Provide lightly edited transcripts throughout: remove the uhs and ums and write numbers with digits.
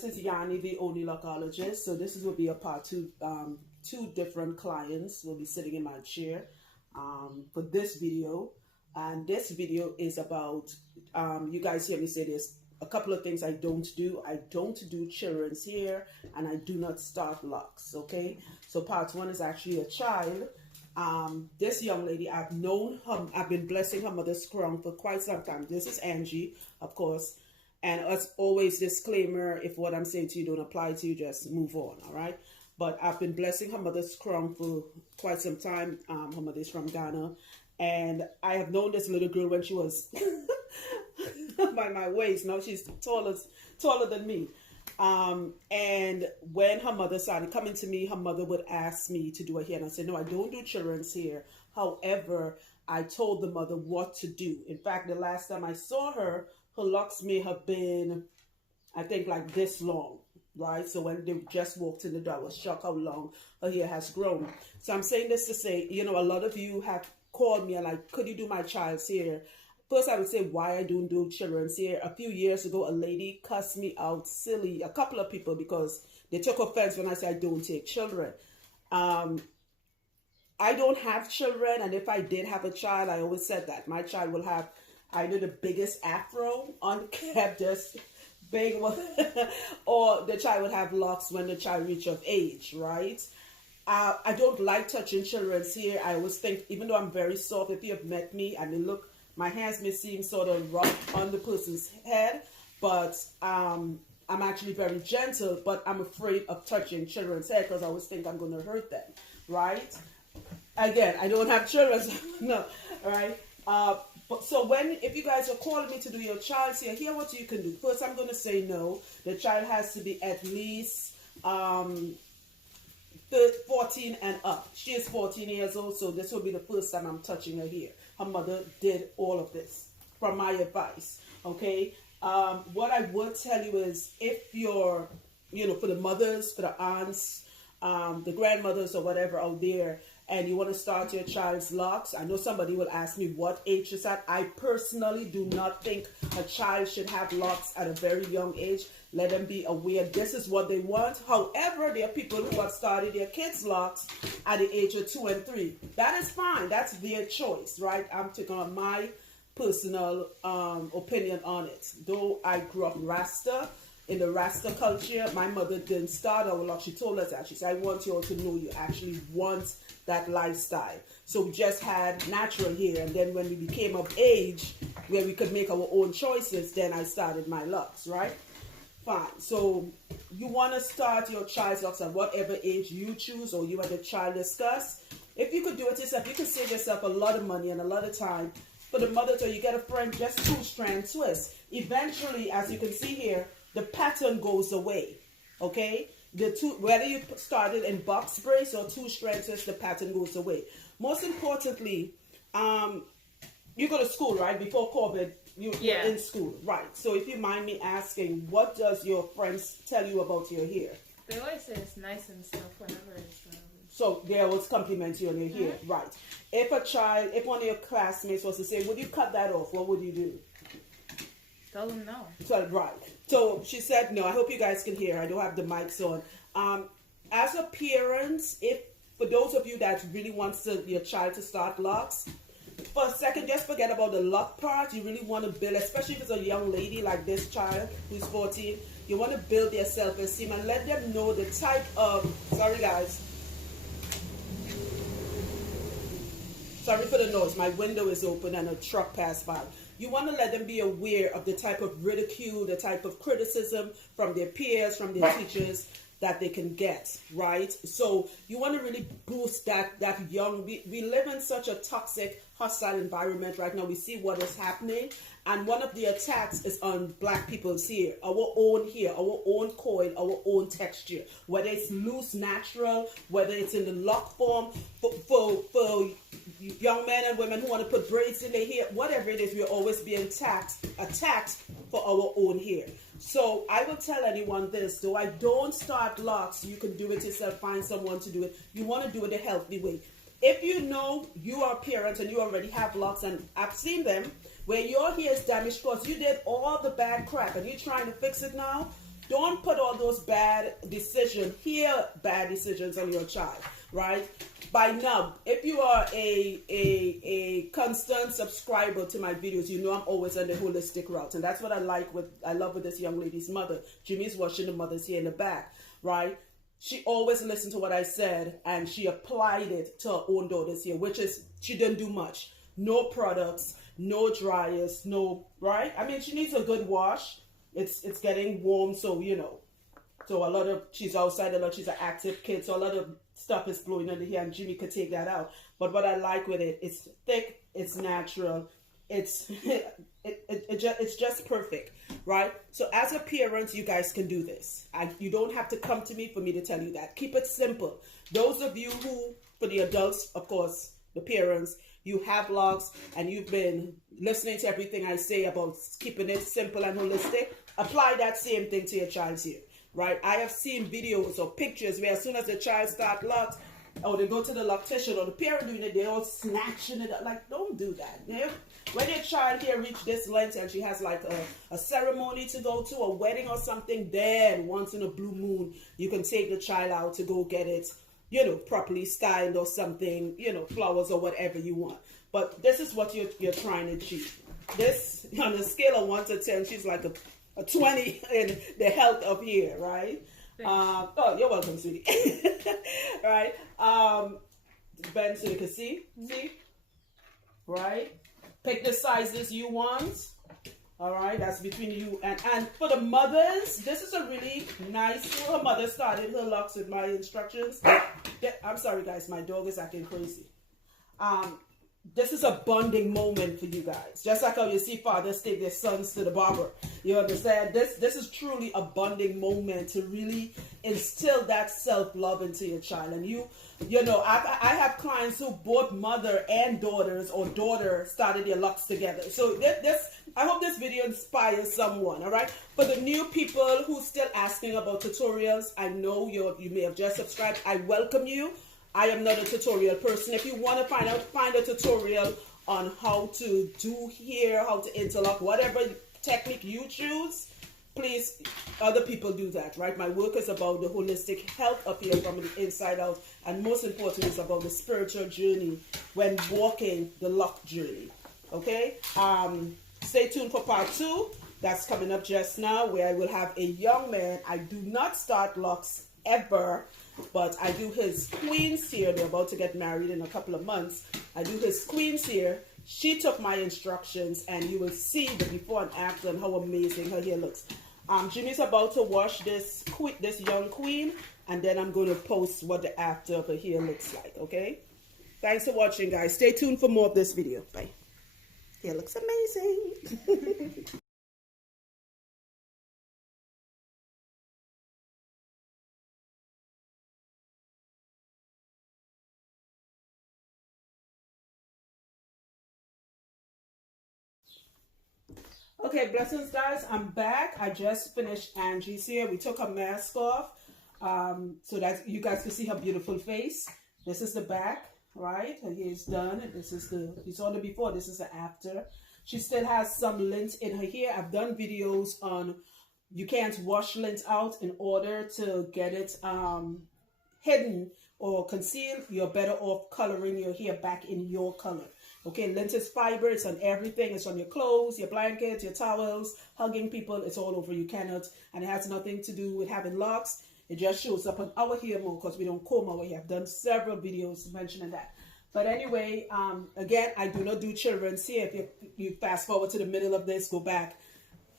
This is Yanni, the only lochologist. So this will be a part two. Two different clients will be sitting in my chair for this video. And this video is about, you guys hear me say this, a couple of things I don't do. I don't do children's hair, and I do not start locks, okay? So part one is actually a child. This young lady, I've known her, I've been blessing her mother's crown for quite some time. This is Angie, of course. And as always, disclaimer, if what I'm saying to you don't apply to you, just move on, all right? But I've been blessing her mother's crown for quite some time. Her mother is from Ghana. And I have known this little girl when she was by my waist. Now she's taller than me. And when her mother started coming to me, her mother would ask me to do her hair. And I said, no, I don't do children's hair. However, I told the mother what to do. In fact, the last time I saw her, her locks may have been, I think, like this long, right? So when they just walked in the door, I was shocked how long her hair has grown. So I'm saying this to say, you know, a lot of you have called me and like, could you do my child's hair? First, I would say why I don't do children's hair. A few years ago, a lady cussed me out silly, a couple of people, because they took offense when I said I don't take children. I don't have children, and if I did have a child, I always said that my child will have either the biggest afro, unkept, just big one, or the child would have locks when the child reaches of age, right? I don't like touching children's hair. I always think, even though I'm very soft, if you have met me, I mean, look, my hands may seem sort of rough on the person's head, but I'm actually very gentle, but I'm afraid of touching children's hair because I always think I'm going to hurt them, right? Again, I don't have children, so no, all right? So if you guys are calling me to do your child's hair, here what you can do. First, I'm going to say no. The child has to be at least 14 and up. She is 14 years old, so this will be the first time I'm touching her hair. Her mother did all of this from my advice, okay? What I would tell you is if you're, you know, for the mothers, for the aunts, the grandmothers or whatever out there, and you want to start your child's locks, I know somebody will ask me what age is that. I personally do not think a child should have locks at a very young age. Let them be aware this is what they want. However, there are people who have started their kids' locks at the age of 2 and 3. That is fine. That's their choice, right? I'm taking on my personal opinion on it. Though I grew up Rasta, in the Rasta culture, my mother didn't start our locks. She told us that. She said, I want you all to know you actually want that lifestyle. So we just had natural hair, and then when we became of age where we could make our own choices, then I started my locks, right? Fine. So you want to start your child's locks at whatever age you choose or you and the child discuss. If you could do it yourself, you could save yourself a lot of money and a lot of time. For the mother, you get a friend, just 2-strand twist. Eventually, as you can see here, the pattern goes away, okay? Whether you started in box braids or 2-strand twist, the pattern goes away. Most importantly, you go to school, right? Before COVID, you're in school, right? So if you mind me asking, what does your friends tell you about your hair? They always say it's nice and stuff whenever it's So they always compliment you on your hair, right? If one of your classmates was to say, would you cut that off? What would you do? Tell them no. So, right. So she said no. I hope you guys can hear. I don't have the mics on. As a parent, for those of you that really wants your child to start locks, for a second, just forget about the lock part. You really want to build, especially if it's a young lady like this child who's 14, you want to build their self-esteem and let them know the type of, sorry guys, sorry for the noise, my window is open and a truck passed by. You want to let them be aware of the type of ridicule, the type of criticism from their peers, from their teachers that they can get, right? So you want to really boost that young, we live in such a toxic, hostile environment right now. We see what is happening, and one of the attacks is on black people's hair, our own hair, our own coil, our own texture, whether it's loose, natural, whether it's in the lock form, for young men and women who want to put braids in their hair, whatever it is, we're always being attacked for our own hair. So I will tell anyone this, though I don't start locks, you can do it yourself, find someone to do it. You want to do it a healthy way. If you know you are a parent and you already have locks, and I've seen them, where your hair is damaged because you did all the bad crap and you're trying to fix it now, Don't put all those bad decisions, bad decisions on your child, right? By now, if you are a constant subscriber to my videos, you know I'm always on the holistic route. And that's what I love with this young lady's mother. Jimmy's washing the mother's hair in the back, right? She always listened to what I said and she applied it to her own daughter's hair, which is, she didn't do much. No products, no dryers, no, right? I mean, she needs a good wash. It's getting warm, so, you know. So she's outside a lot, she's an active kid, so a lot of stuff is blowing under here and Jimmy could take that out. But what I like with it, it's thick, it's natural, it's just perfect, right? So as a parent, you guys can do this. You don't have to come to me for me to tell you that. Keep it simple. Those of you who, for the adults, of course, the parents, you have locks and you've been listening to everything I say about keeping it simple and holistic, apply that same thing to your child's hair, right? I have seen videos or pictures where as soon as the child starts locks, or they go to the loctician or the parent doing it, they're all snatching it up. Like, don't do that. When your child here reach this length and she has like a ceremony to go to, a wedding or something, then once in a blue moon, you can take the child out to go get it, you know, properly styled or something, you know, flowers or whatever you want. But this is what you're trying to achieve. This, on a scale of 1 to 10, she's like a 20 in the health of hair, right? Oh, you're welcome, sweetie. Right? Bend so you can see. See? Right? Pick the sizes you want. All right, that's between you and for the mothers, this is a really nice. Her mother started her locks with my instructions. I'm sorry, guys, my dog is acting crazy. This is a bonding moment for you guys. Just like how you see fathers take their sons to the barber. You understand? This is truly a bonding moment to really instill that self-love into your child. And you know, I have clients who both mother and daughters or daughter started their locks together. So I hope this video inspires someone, all right? For the new people who still asking about tutorials, I know you may have just subscribed. I welcome you. I am not a tutorial person. If you want to find a tutorial on how to do hair, how to interlock, whatever technique you choose, please, other people do that, right? My work is about the holistic health of hair from the inside out, and most importantly, it's about the spiritual journey when walking the lock journey, okay? Stay tuned for part 2. That's coming up just now, where I will have a young man. I do not start locks ever, but I do his queen's hair. They're about to get married in a couple of months. I do his queen's hair. She took my instructions, and you will see the before and after and how amazing her hair looks. Jimmy's about to wash this young queen, and then I'm going to post what the after of her hair looks like, okay? Thanks for watching, guys. Stay tuned for more of this video. Bye. Hair looks amazing. Okay, blessings, guys. I'm back. I just finished Angie's hair. We took her mask off so that you guys can see her beautiful face. This is the back, right? Her hair is done. This is you saw the before. This is the after. She still has some lint in her hair. I've done videos on you can't wash lint out in order to get it hidden or concealed. You're better off coloring your hair back in your color. Okay, lint is fiber. It's on everything. It's on your clothes, your blankets, your towels, hugging people. It's all over. You cannot, and it has nothing to do with having locks. It just shows up on our hair more because we don't comb our hair. I've done several videos mentioning that. But anyway, again, I do not do children's hair. If you fast forward to the middle of this, go back.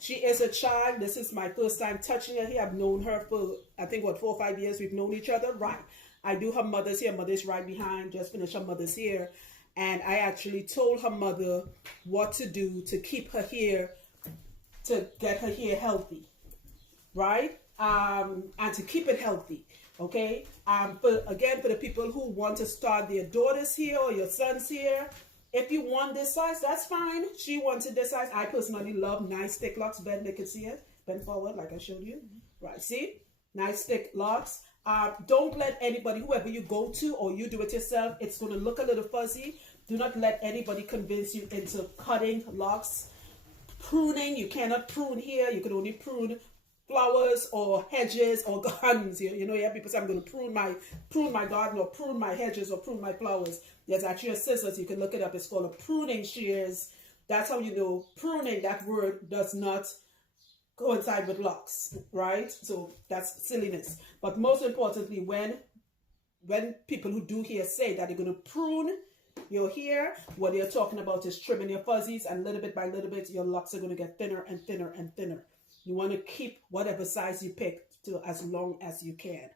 She is a child. This is my first time touching her hair. I've known her for, I think, 4 or 5 years. We've known each other. Right. I do her mother's hair. Mother's right behind. Just finished her mother's hair. And I actually told her mother what to do to keep her hair, to get her hair healthy, right? And to keep it healthy, okay? For the people who want to start their daughter's hair or your son's hair, if you want this size, that's fine. She wanted this size. I personally love nice thick locks. Bend, they can see it. Bend forward like I showed you. Right, see? Nice thick locks. Don't let anybody, whoever you go to or you do it yourself, it's going to look a little fuzzy. Do not let anybody convince you into cutting locks. Pruning, you cannot prune here. You can only prune flowers or hedges or gardens. You know, you have people say, I'm going to prune my garden or prune my hedges or prune my flowers. There's actually a scissors. You can look it up. It's called a pruning shears. That's how you know pruning, that word does not coincide with locks, right? So that's silliness. But most importantly, when people who do hair say that they're going to prune your hair, what they're talking about is trimming your fuzzies, and little bit by little bit, your locks are going to get thinner and thinner and thinner. You want to keep whatever size you pick to as long as you can.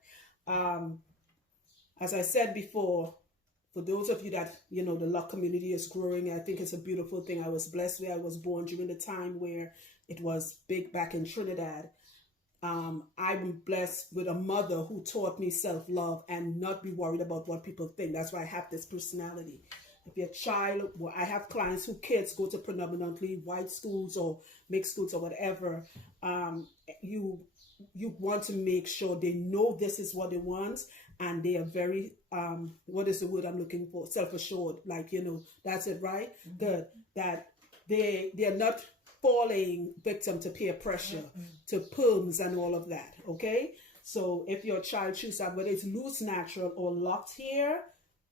As I said before, for those of you that, you know, the lock community is growing, I think it's a beautiful thing. I was blessed where I was born during the time where it was big back in Trinidad. I'm blessed with a mother who taught me self-love and not be worried about what people think. That's why I have this personality. If your child, well, I have clients whose kids go to predominantly white schools or mixed schools or whatever. You want to make sure they know this is what they want, and they are very, what is the word I'm looking for? Self-assured. Like, you know, that's it, right? Good. That they're not falling victim to peer pressure, to perms and all of that, okay? So if your child chooses that, whether it's loose, natural, or locked hair,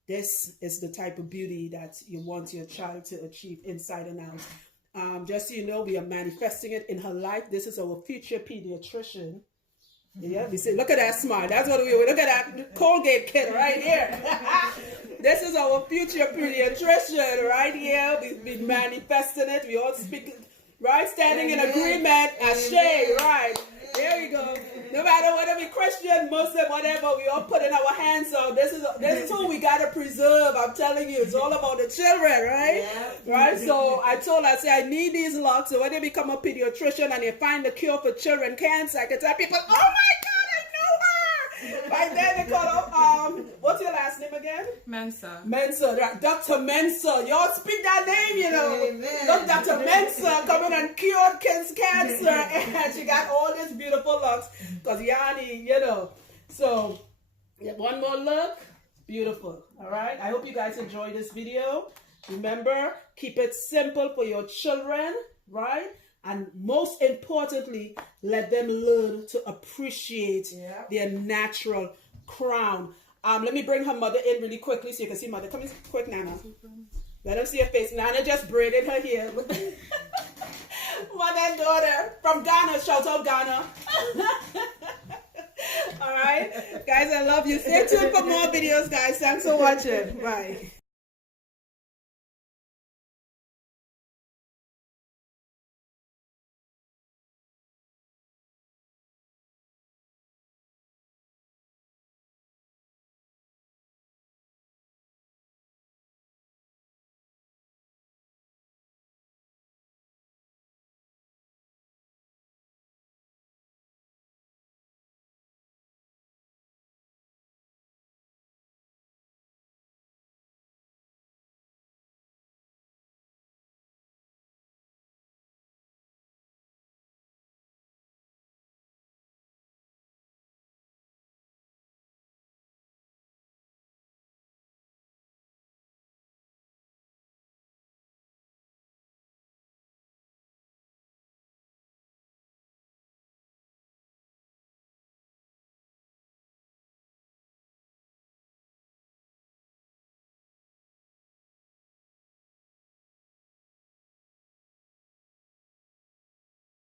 this is the type of beauty that you want your child to achieve inside and out. Just so you know, we are manifesting it in her life. This is our future pediatrician. Yeah, we say, look at that smile. That's what we look at that Colgate kid right here. This is our future pediatrician right here. We've been manifesting it. We all speak, right? Standing in agreement, ashe, right? There you go. No matter whether we Christian, Muslim, whatever, we all put in our hands up. This is who we gotta preserve. I'm telling you, it's all about the children, right? Yeah. Right. So I told her, I said, I need these locks. So when they become a pediatrician and they find the cure for children cancer, I can tell people, oh my God, I know her. Right then they call her, what's your last name again? Mensa. Mensa, right? Dr. Mensa. Y'all speak that name, you know. Amen. Look, Dr. Mensa coming and cured kids' cancer, and she got all these beautiful locks. Because Yanni, you know. So, one more look. Beautiful. All right. I hope you guys enjoyed this video. Remember, keep it simple for your children, right? And most importantly, let them learn to appreciate their natural crown. Let me bring her mother in really quickly so you can see mother. Come in quick, Nana. Let them see her face. Nana just braided her hair. Mother and daughter from Ghana. Shout out Ghana. All right. Guys, I love you. Stay tuned for more videos, guys. Thanks for watching. Bye.